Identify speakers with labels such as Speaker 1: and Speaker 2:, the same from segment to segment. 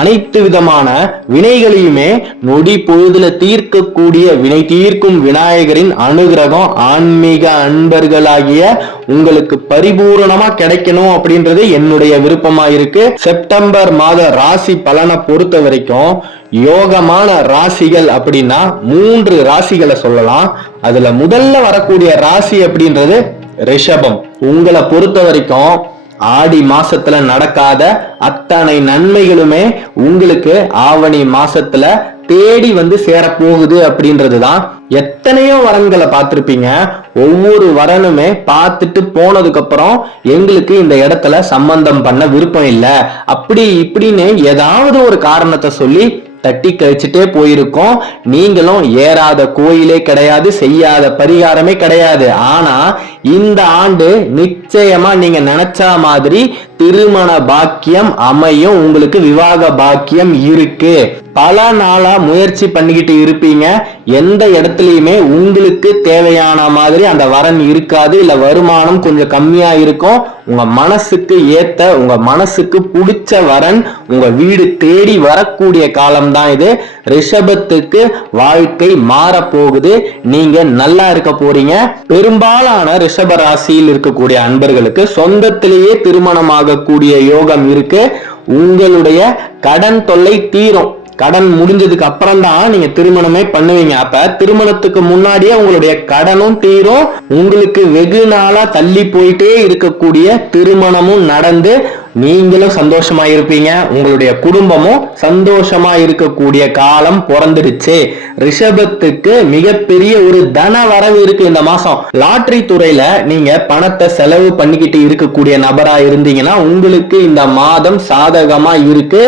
Speaker 1: அனைத்து விதமான வினைகளையுமே நொடி பொழுதுல தீர்க்கக்கூடிய வினை தீர்க்கும் விநாயகரின் அனுகிரகம் ஆன்மீக அன்பர்களாகிய உங்களுக்கு பரிபூரணமா கிடைக்கணும் அப்படின்றது என்னுடைய விருப்பமா இருக்கு செப்டம்பர் மாத ராசி பலனை பொறுத்த வரைக்கும் யோகமான ராசிகள் அப்படின்னா மூன்று ராசிகளை சொல்லலாம். அதுல முதல்ல வரக்கூடிய ராசி அப்படின்றது ரிஷபம். உங்களை பொறுத்த வரைக்கும் ஆடி மாசத்துல நடக்காத அத்தனை நன்மைகளுமே உங்களுக்கு ஆவணி மாசத்துல தேடி வந்து சேரப்போகுது அப்படின்றது தான் எத்தனையோ வரன்களை பார்த்திருப்பீங்க. ஒவ்வொரு வரனுமே பார்த்துட்டு போனதுக்கு அப்புறம் எங்களுக்கு இந்த இடத்துல சம்பந்தம் பண்ண விருப்பம் இல்லை. அப்படி இப்படின்னு ஏதாவது ஒரு காரணத்தை சொல்லி தட்டி கழிச்சுட்டே போயிருக்கோம். நீங்களும் ஏறாத கோயிலே கிடையாது செய்யாத பரிகாரமே கிடையாது. ஆனா இந்த ஆண்டு நிச்சயமா நிச்சயமா நீங்க நினைச்ச மாதிரி திருமண பாக்கியம் அமையும். உங்களுக்கு விவாக பாக்கியம் இருக்கு. பல நாளா முயற்சி பண்ணிக்கிட்டு இருப்பீங்க. எந்த இடத்துலயுமே உங்களுக்கு தேவையான மாதிரி அந்த வரன் இருக்காது. இல்ல வருமானம் கொஞ்சம் கம்மியா இருக்கும். உங்க மனசுக்கு ஏத்த உங்க மனசுக்கு பிடிச்ச வரன் உங்க வீடு தேடி வரக்கூடிய காலம் தான் இது. ரிஷபத்துக்கு வாழ்க்கை மாற போகுது நீங்க நல்லா இருக்க போறீங்க. பெரும்பாலான ரிஷப ராசியில் இருக்கக்கூடிய நண்பர்களுக்கு சொந்தத்திலேயே திருமணம் யோகம் இருக்கு. உங்களுடைய கடன் தொல்லை தீரும். கடன் முடிஞ்சதுக்கு அப்புறம் தான் நீங்க திருமணமே பண்ணுவீங்க. அப்ப திருமணத்துக்கு முன்னாடியே உங்களுடைய கடனும் தீரும். உங்களுக்கு வெகு நாளா தள்ளி போயிட்டே இருக்கக்கூடிய திருமணமும் நடந்து நீங்களும் சந்தோஷமா இருப்பீங்க உங்களுடைய குடும்பமும் சந்தோஷமா இருக்கக்கூடிய காலம் பிறந்துடுச்சு. ரிஷபத்துக்கு மிகப்பெரிய ஒரு தன வரவு இருக்கு இந்த மாசம். லாட்டரி துறையில நீங்க பணத்தை செலவு பண்ணிக்கிட்டு இருக்கக்கூடிய நபரா இருந்தீங்கன்னா உங்களுக்கு இந்த மாதம் சாதகமா இருக்கு.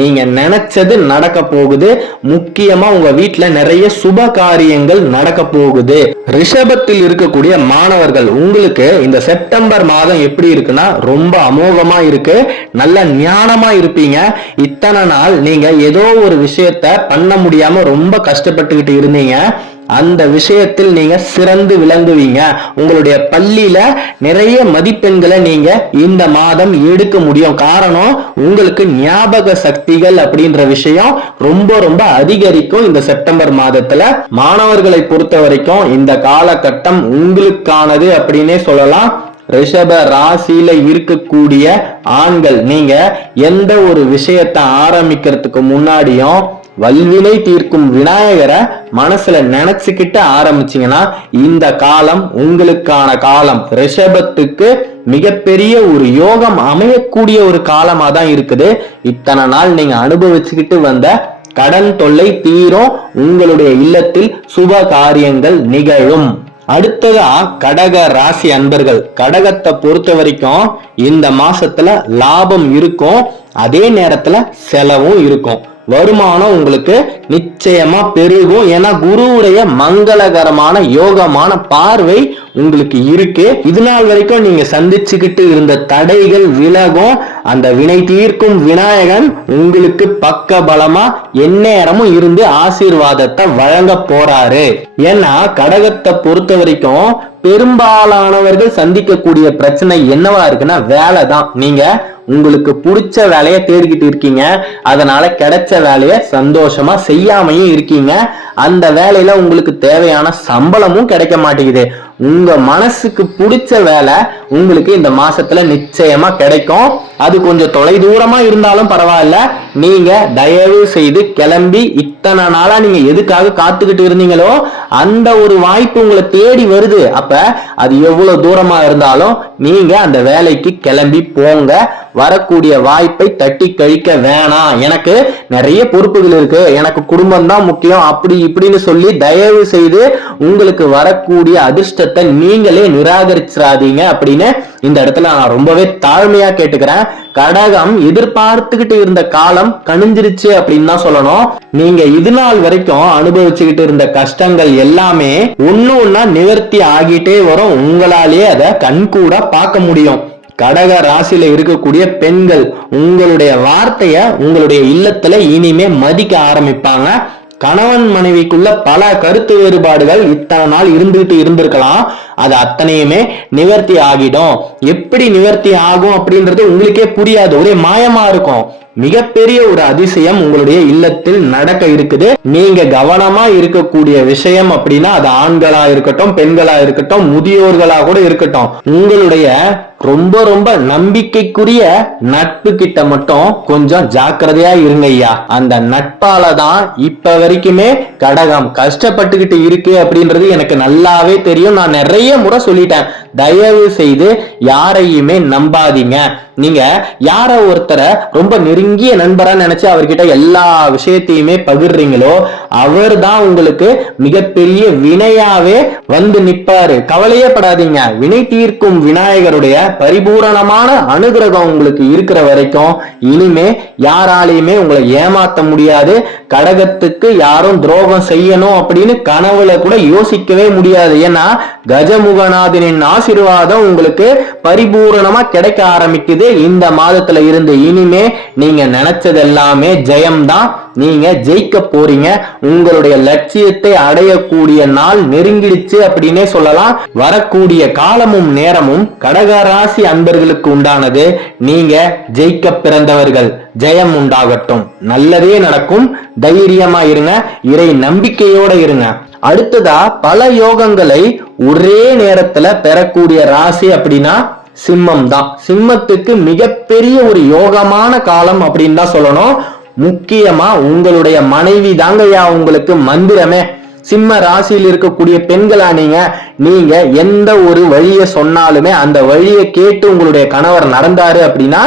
Speaker 1: நீங்க நினைச்சது நடக்க போகுது. முக்கியமா உங்க வீட்டுல நிறைய சுப காரியங்கள் நடக்க போகுது. ரிஷபத்தில் இருக்கக்கூடிய மாணவர்கள் உங்களுக்கு இந்த செப்டம்பர் மாதம் எப்படி இருக்குன்னா ரொம்ப அமோகமா இருக்கு. நல்ல ஞானமா இருப்பீங்க. இத்தனை நாள் நீங்க ஏதோ ஒரு விஷயத்த பண்ண முடியாம ரொம்ப கஷ்டப்பட்டுக்கிட்டு இருந்தீங்க. அந்த விஷயத்தில் நீங்க சிறந்து விளங்குவீங்க. உங்களுடைய பள்ளியில நிறைய மதிப்பெண்களை நீங்க இந்த மாதம் எடுக்க முடியும். காரணம் உங்களுக்கு ஞாபக சக்திகள் அப்படின்ற விஷயம் ரொம்ப ரொம்ப அதிகரிக்கும் இந்த செப்டம்பர் மாதத்துல. மாணவர்களை பொறுத்த வரைக்கும் இந்த காலகட்டம் உங்களுக்கானது அப்படின்னே சொல்லலாம். ரிஷப ராசியில இருக்கக்கூடிய ஆண்கள் நீங்க எந்த ஒரு விஷயத்தை ஆரம்பிக்கிறதுக்கு முன்னாடியும் வல்வினை தீர்க்கும் விநாயகரை மனசுல நினைச்சுக்கிட்டு ஆரம்பிச்சீங்கன்னா இந்த காலம் உங்களுக்கான காலம். ரிஷபத்துக்கு மிகப்பெரிய ஒரு யோகம் அமையக்கூடிய ஒரு காலமா தான் இருக்குது. இத்தனை நாள் நீங்க அனுபவிச்சுக்கிட்டு வந்த கடன் தொல்லை தீரும் உங்களுடைய இல்லத்தில் சுப காரியங்கள் நிகழும். அடுத்ததா கடக ராசி அன்பர்கள். கடகத்தை பொறுத்த வரைக்கும் இந்த மாசத்துல லாபம் இருக்கும் அதே நேரத்துல செலவும் இருக்கும். வருமானம் உங்களுக்கு நிச்சயமா பெருகும். ஏன்னா குருவுடைய மங்களகரமான யோகமான பார்வை உங்களுக்கு இருக்கு. இது நாள் வரைக்கும் நீங்க சந்திச்சுக்கிட்டு இருந்த தடைகள் விலகும். அந்த வினை தீர்க்கும் விநாயகன் உங்களுக்கு பக்க பலமா எந்நேரமும் இருந்து ஆசீர்வாதத்தை வழங்க போறாரு. ஏன்னா கடகத்தை பொறுத்த வரைக்கும் பெரும்பாலானவர்கள் சந்திக்கக்கூடிய பிரச்சனை என்னவா இருக்குன்னா வேலை தான். நீங்க உங்களுக்கு பிடிச்ச வேலையை தேடிக்கிட்டு இருக்கீங்க. அதனால கிடைச்ச வேலையை சந்தோஷமா செய்யாமையும் இருக்கீங்க. அந்த வேலையில உங்களுக்கு தேவையான சம்பளமும் கிடைக்க மாட்டேங்குது. உங்க மனசுக்கு பிடிச்ச வேலை உங்களுக்கு இந்த மாசத்துல நிச்சயமா கிடைக்கும். அது கொஞ்சம் தொலை தூரமா இருந்தாலும் பரவாயில்ல. நீங்க தயவு செய்து கிளம்பி இத்தனை நாளா நீங்க எதுக்காக காத்துக்கிட்டு இருந்தீங்களோ அந்த ஒரு வாய்ப்பு உங்களை தேடி வருது. அப்ப அது எவ்வளவு தூரமா இருந்தாலும் நீங்க அந்த வேலைக்கு கிளம்பி போங்க. வரக்கூடிய வாய்ப்பை தட்டி கழிக்க வேணாம். எனக்கு நிறைய பொறுப்புகள் இருக்கு. எனக்கு குடும்பம் தான் முக்கியம். அப்படி இப்படின்னு சொல்லி தயவு செய்து உங்களுக்கு வரக்கூடிய அதிர்ஷ்டத்தை நீங்களே நிராகரிச்சிடாதீங்க அப்படின்னு இந்த இடத்துல நான் ரொம்பவே தாழ்மையா கேட்டுக்கிறேன். கடகம் எதிர்பார்த்துக்கிட்டு இருந்த காலம் கணிஞ்சிருச்சு அப்படின்னு தான் சொல்லணும். நீங்க இது நாள் வரைக்கும் அனுபவிச்சுக்கிட்டு இருந்த கஷ்டங்கள் எல்லாமே ஒண்ணு ஒன்னா நிவர்த்தி ஆகிட்டே வரும். உங்களாலேயே அதை கண்கூட பார்க்க முடியும். கடக ராசியில இருக்கக்கூடிய பெண்கள் உங்களுடைய வார்த்தைய உங்களுடைய இல்லத்துல இனிமே மதிக்க ஆரம்பிப்பாங்க. கணவன் மனைவிக்குள்ள பல கருத்து வேறுபாடுகள் இத்தனை நாள் இருந்துகிட்டு இருந்திருக்கலாம். அது அத்தனையுமே நிவர்த்தி ஆகிடும். எப்படி நிவர்த்தி ஆகும் அப்படின்றது உங்களுக்கே புரியாது. ஒரே மாயமா இருக்கும். மிகப்பெரிய ஒரு அதிசயம் உங்களுடைய இல்லத்தில் நடக்க இருக்குது. நீங்க கவனமா இருக்கக்கூடிய விஷயம் அப்படின்னா அது ஆண்களா இருக்கட்டும் பெண்களா இருக்கட்டும் முதியோர்களா கூட இருக்கட்டும். உங்களுடைய ரொம்ப ரொம்ப நம்பிக்கைக்குரிய நட்பு கிட்ட மட்டும் கொஞ்சம் ஜாக்கிரதையா இருங்க ஐயா. அந்த நட்பால தான் இப்ப வரைக்குமே கடகம். கஷ்டப்பட்டுக்கிட்டு இருக்கு அப்படின்றது எனக்கு நல்லாவே தெரியும். நான் நிறைய முறை சொல்லிட்டேன். தயவு செய்து யாரையுமே நம்பாதீங்க. நீங்க யார ஒருத்தரை ரொம்ப நெருங்கிய நண்பரா நினைச்சு அவர்கிட்ட எல்லா விஷயத்தையுமே பகிர்றீங்களோ அவர் தான் உங்களுக்கு மிகப்பெரிய வினையாவே வந்து நிப்பாரு. கவலையே படாதீங்க. வினை தீர்க்கும் விநாயகருடைய பரிபூரணமான அனுகிரகம் உங்களுக்கு இருக்கிற வரைக்கும் இனிமே யாராலையுமே உங்களை ஏமாத்த முடியாது. கடகத்துக்கு யாரும் துரோகம் செய்யணும் அப்படின்னு கனவுல கூட யோசிக்கவே முடியாது. ஏன்னா கஜமுகநாதனின் ஆசீர்வாதம் உங்களுக்கு பரிபூரணமா கிடைக்க ஆரம்பிக்குது. இந்த மாதத்துல இருந்து இனிமே நீங்க நினைச்சது எல்லாமே ஜெயம்தான். நீங்க ஜெயிக்க போறீங்க. உங்களுடைய லட்சியத்தை அடையக்கூடிய நாள் நெருங்கிடுச்சு அப்படின்னே சொல்லலாம். வரக்கூடிய காலமும் நேரமும் கடகராசி அன்பர்களுக்கு உண்டானது. நீங்க ஜெயிக்க பிறந்தவர்கள். ஜெயம் உண்டாகட்டும். நல்லதே நடக்கும். தைரியமா இருங்க. இறை நம்பிக்கையோட இருங்க. அடுத்ததா பல யோகங்களை ஒரே நேரத்துல பெறக்கூடிய ராசி அப்படின்னா சிம்மம் தான் சிம்மத்துக்கு மிகப்பெரிய ஒரு யோகமான காலம் அப்படின்னு தான் சொல்லணும். முக்கியமா உங்களுடைய மனைவி தாங்கய்யா உங்களுக்கு மந்திரமே. சிம்ம ராசியில் இருக்கக்கூடிய பெண்களா நீங்க நீங்க எந்த ஒரு வழியை சொன்னாலுமே அந்த வழியை கேட்டு உங்களுடைய கணவர் நடந்தாரு அப்படின்னா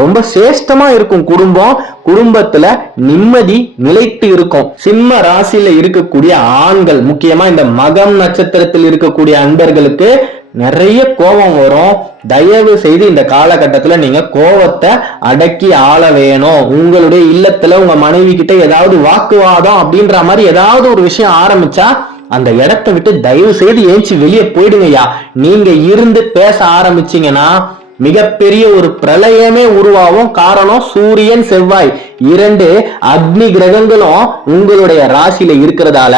Speaker 1: ரொம்ப சேஷ்டமா இருக்கும் குடும்பம். குடும்பத்துல நிம்மதி நிலைத்து இருக்கும். சிம்ம ராசியில இருக்கக்கூடிய ஆண்கள் முக்கியமா இந்த மகம் நட்சத்திரத்தில் இருக்கக்கூடிய அன்பர்களுக்கு நிறைய கோபம் வரும். தயவு செய்து இந்த காலகட்டத்தில் நீங்க கோபத்தை அடக்கி ஆள வேணும். உங்களுடைய இல்லத்துல உங்க மனைவி கிட்ட ஏதாவது வாக்குவாதம் அப்படின்ற மாதிரி ஏதாவது ஒரு விஷயம் ஆரம்பிச்சா அந்த இடத்த விட்டு தயவு செய்து ஏஞ்சி வெளியே போயிடுங்கய்யா. நீங்க இருந்து பேச ஆரம்பிச்சீங்கன்னா மிகப்பெரிய ஒரு பிரளயமே உருவாகும். காரணம் சூரியன் செவ்வாய் இரண்டு அக்னி கிரகங்களும் உங்களுடைய ராசியில இருக்கிறதால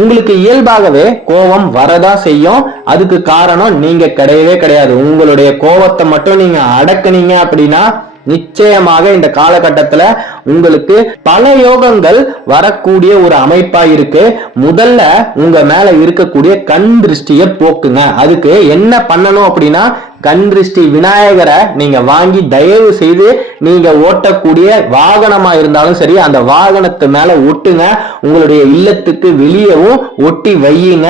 Speaker 1: உங்களுக்கு இயல்பாகவே கோபம் வரதா செய்யும். அதுக்கு காரணம் நீங்க கிடையவே கிடையாது. உங்களுடைய கோபத்தை மட்டும் நீங்க அடக்குனீங்க அப்படின்னா நிச்சயமாக இந்த காலகட்டத்துல உங்களுக்கு பல யோகங்கள் வரக்கூடிய ஒரு அமைப்பா இருக்கு. முதல்ல உங்க மேல இருக்கக்கூடிய கண் திருஷ்டிய போக்குங்க. அதுக்கு என்ன பண்ணணும் அப்படின்னா கண்திருஷ்டி விநாயகரை நீங்க வாங்கி தயவு செய்து நீங்க ஓட்டக்கூடிய வாகனமா இருந்தாலும் சரி அந்த வாகனத்து மேல ஒட்டுங்க. உங்களுடைய இல்லத்துக்கு வெளியவும் ஒட்டி வையுங்க.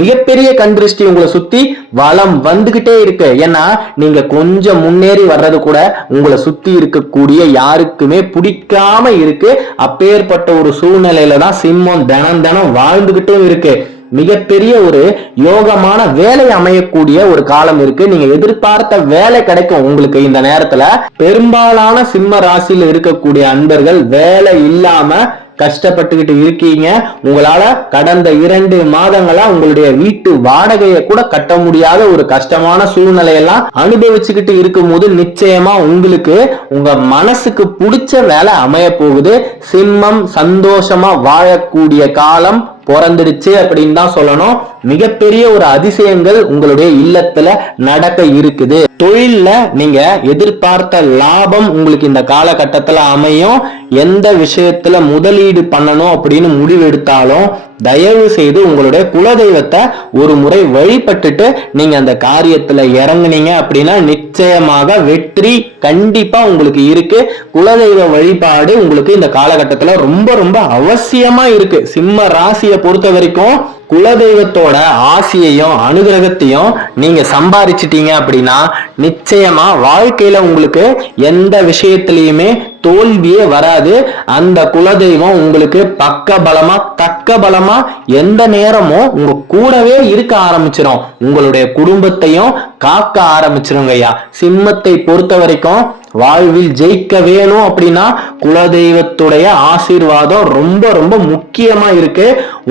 Speaker 1: மிகப்பெரிய கண்திருஷ்டி உங்களை சுத்தி வளம் வந்துகிட்டே இருக்கு. ஏன்னா நீங்க கொஞ்சம் முன்னேறி வர்றது கூட உங்களை சுத்தி இருக்கக்கூடிய யாருக்குமே பிடிக்காம இருக்கு. அப்பேற்பட்ட ஒரு சூழ்நிலையில தான் சிம்மம் தினம் தினம் வாழ்ந்துகிட்டும் இருக்கு. மிகப்பெரிய ஒரு யோகமான வேலை அமையக்கூடிய ஒரு காலம் இருக்கு. நீங்க எதிர்பார்த்த வேலை கிடைக்கும் உங்களுக்கு இந்த நேரத்துல. பெரும்பாலான சிம்ம ராசியில் இருக்கக்கூடிய அன்பர்கள் வேலை இல்லாம கஷ்டப்பட்டுக்கிட்டு இருக்கீங்க. உங்களால கடந்த இரண்டு மாதங்களா உங்களுடைய வீட்டு வாடகையை கூட கட்ட முடியாத ஒரு கஷ்டமான சூழ்நிலையெல்லாம் அனுபவிச்சுக்கிட்டு இருக்கும் போது நிச்சயமா உங்களுக்கு உங்க மனசுக்கு பிடிச்ச வேலை அமைய போகுது. சிம்மம் சந்தோஷமா வாழக்கூடிய காலம் பிறந்துடுச்சு அப்படின்னு தான் சொல்லணும். மிகப்பெரிய ஒரு அதிசயங்கள் உங்களுடைய இல்லத்துல நடக்க இருக்குது. தொழில்ல நீங்க எதிர்பார்த்த லாபம் உங்களுக்கு இந்த காலகட்டத்துல அமையும். எந்த விஷயத்துல முதலீடு பண்ணணும் அப்படின்னு முடிவெடுத்தாலும் தயவு செய்து உங்களுடைய குலதெய்வத்தை ஒரு முறை வழிபட்டுட்டு நீங்க அந்த காரியத்துல இறங்குனீங்க அப்படின்னா நிச்சயமாக வெற்றி கண்டிப்பா உங்களுக்கு இருக்கு. குலதெய்வ வழிபாடு உங்களுக்கு இந்த காலகட்டத்துல ரொம்ப ரொம்ப அவசியமா இருக்கு. சிம்ம ராசியை பொறுத்த வரைக்கும் குலதெய்வத்தோட ஆசியையும் அனுகிரகத்தையும் நீங்க சம்பாதிச்சிட்டீங்க அப்படின்னா நிச்சயமா வாழ்க்கையில உங்களுக்கு எந்த விஷயத்திலையுமே தோல்வியே வராது. அந்த குலதெய்வம் உங்களுக்கு பக்க பலமா தக்க பலமா எந்த நேரமும் உங்க கூடவே இருக்க ஆரம்பிச்சிடும் உங்களுடைய குடும்பத்தையும் காக்க ஆரம்பிச்சிருங்கய்யா. சிம்மத்தை பொறுத்த வரைக்கும் வாழ்வில் ஜெயிக்க வேணும் அப்படின்னா குலதெய்வத்துடைய ஆசீர்வாதம் ரொம்ப ரொம்ப முக்கியமா இருக்கு.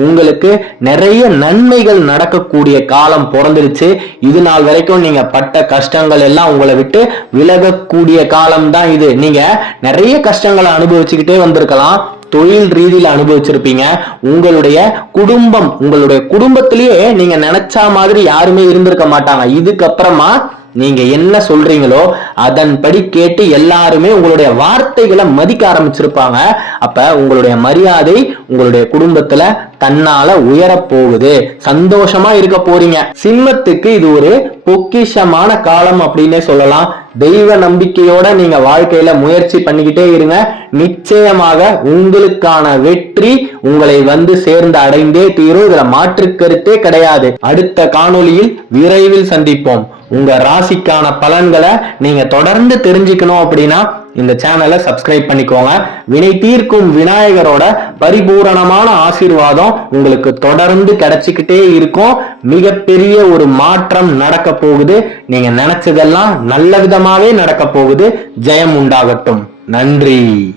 Speaker 1: உங்களுக்கு நிறைய நன்மைகள் நடக்கக்கூடிய காலம் பிறந்துருச்சு. இது நாள் வரைக்கும் நீங்க பட்ட கஷ்டங்கள் எல்லாம் உங்களை விட்டு விலகக்கூடிய காலம் தான் இது. நீங்க நிறைய கஷ்டங்களை அனுபவிச்சுக்கிட்டே வந்திருக்கலாம். தொழில் ரீதியில அனுபவிச்சிருப்பீங்க. உங்களுடைய குடும்பம் உங்களுடைய குடும்பத்திலேயே நீங்க நினைச்சா மாதிரி யாருமே இருந்திருக்க மாட்டாங்க. இதுக்கப்புறமா நீங்க என்ன சொல்றீங்களோ அதன்படி கேட்டு எல்லாருமே உங்களுடைய வார்த்தைகளை மதிக்க ஆரம்பிச்சிருப்பாங்க. அப்ப உங்களுடைய மரியாதை உங்களுடைய குடும்பத்துல தன்னால உயரப் போகுது சந்தோஷமா இருக்க போறீங்க. சிம்மத்துக்கு இது ஒரு பொக்கிஷமான காலம் அப்படின்னே சொல்லலாம். தெய்வ நம்பிக்கையோட நீங்க வாழ்க்கையில முயற்சி பண்ணிக்கிட்டே இருங்க. நிச்சயமாக உங்களுக்கான வெற்றி உங்களை வந்து சேர்ந்து அடைந்தே தீரும். இதுல மாற்று கருத்தே கிடையாது. அடுத்த காணொளியில் விரைவில் சந்திப்போம். உங்க ராசிக்கான பலன்களை நீங்க தொடர்ந்து தெரிஞ்சுக்கணும் அப்படின்னா இந்த சேனலை சப்ஸ்கிரைப் பண்ணிக்கோங்க. வினை தீர்க்கும் விநாயகரோட பரிபூரணமான ஆசீர்வாதம் உங்களுக்கு தொடர்ந்து கிடைச்சிக்கிட்டே இருக்கும். மிகப்பெரிய ஒரு மாற்றம் நடக்க போகுது. நீங்க நினைச்சதெல்லாம் நல்ல விதமாவே நடக்க போகுது. ஜெயம் உண்டாகட்டும். நன்றி.